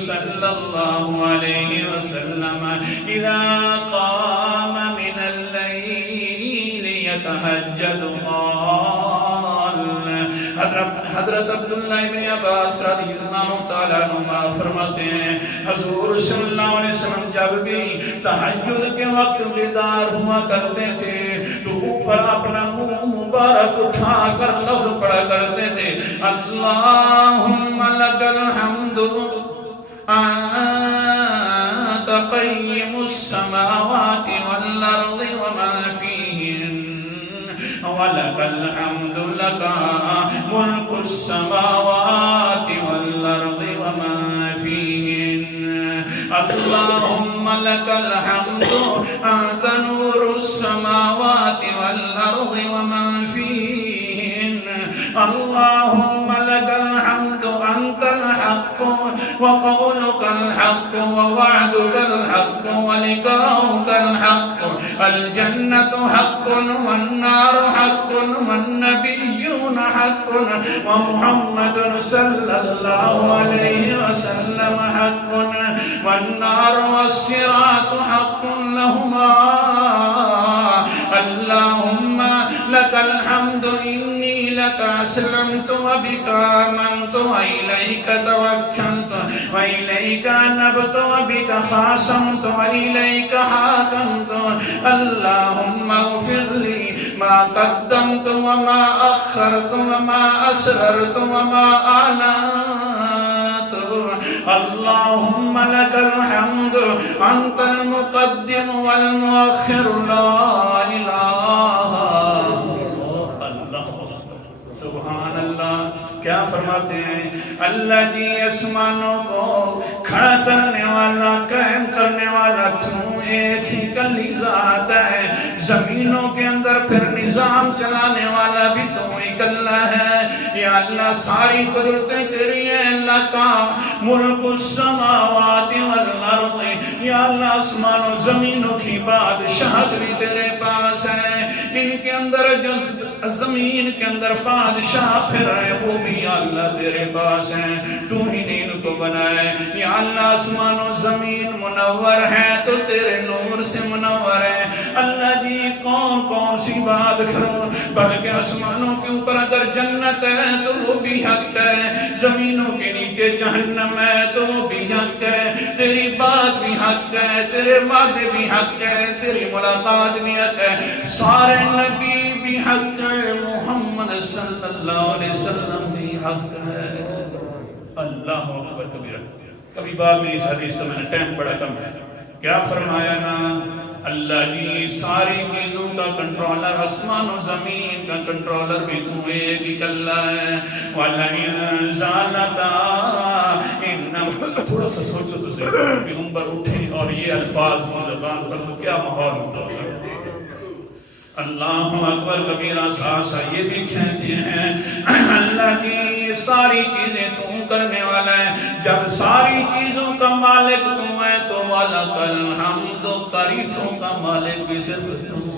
صلی اللہ علیہ وسلم اذا قام من اللیل یتہجد قال حضرت عبداللہ ابن عباس رضی اللہ تعالیٰ عنہ فرماتے ہیں حضور صلی اللہ علیہ وسلم جب بھی تہجد کے وقت بیدار ہوا کرتے تھے تو اوپر اپنا منہ مبارک اٹھا کر لفظ پڑھا کرتے تھے اللہم لک الحمد انت قیم السماوات والارض وما فیہن وَلَكَ الْحَمْدُ لَكَ مُلْكُ السَّمَاوَاتِ وَالْأَرْضِ وَمَا فِيهِنَّ اللهم لك الحمد أنت نور السماوات والأرض وما فيهن اللهم لك الحمد أنت الحق وقولك الحق ووعدك الحق ولقاؤك الحق الجنة حق والنار حق والنبيون حق ومحمد صلى الله عليه وسلم حق والنار والصراط حق لهما اللهم لك الحمد إني لك أسلمت وبك آمنت وإليك توكلت وإليك أنبت وبك خاصمت وإليك حاكمت اللهم اغفر لي ما قدمت وما أخرت وما أسررت وما أعلنت اللهم لك الحمد أنت المقدم والمؤخر لا إله اللہ سبحان اللہ کیا فرماتے ہیں اللہ جی آسمانوں کو کھڑا کرنے والا قائم کرنے والا تو ایک ہی کلی ذات ہے زمینوں کے اندر پھر نظام چلانے والا بھی تو ایک اللہ ہے یا اللہ ساری قدرتیں تیری ہیں اللہ کا ملک السماوات والارض یا اللہ آسمان و زمینوں کی بادشاہت بھی تیرے پاس ہے ان کے اندر جو زمین کے اندر بادشاہ پھر ہے وہ بھی یا اللہ تیرے پاس ہیں تو ہی نے ان کو بنائے یا اللہ آسمان و زمین منور ہے تو تیرے نور سے منور ہے اللہ جی کون کون سی بات کروں بلکہ آسمانوں کے اوپر اگر جنت ہے تو وہ بھی حق ہے زمینوں کے نیچے جہنم ہے تو وہ بھی حق ہے تیری بات بھی حق ہے تیرے وعدے بھی حق ہے تیری ملاقات بھی حق ہے سارے نبی بھی حق ہے محمد صلی اللہ علیہ وسلم بھی حق ہے اللہ اکبر کبیرہ کبھی بعد میں اس حدیث کا میں نے ٹائم بڑا کم ہے کیا فرمایا نا اللہ جی ساری چیزوں کا کنٹرولر آسمان و زمین کا کنٹرولر بھی تو ایک ہی اللہ ہے وَلَئِن زَالَتَا تھوڑا سا سوچو تو صحیح پیغمبر اٹھے اور یہ الفاظ کی زبان پر تو کیا ماحول ہوتا ہے اللہ اکبر کبیرہ سا یہ بھی کھینچے ہیں اللہ کی یہ ساری چیزیں تو کرنے والا ہے جب ساری چیزوں کا مالک تو ہے تو وَلَكَ الْحَمْدُ تعریفوں کا مالک بھی صرف تم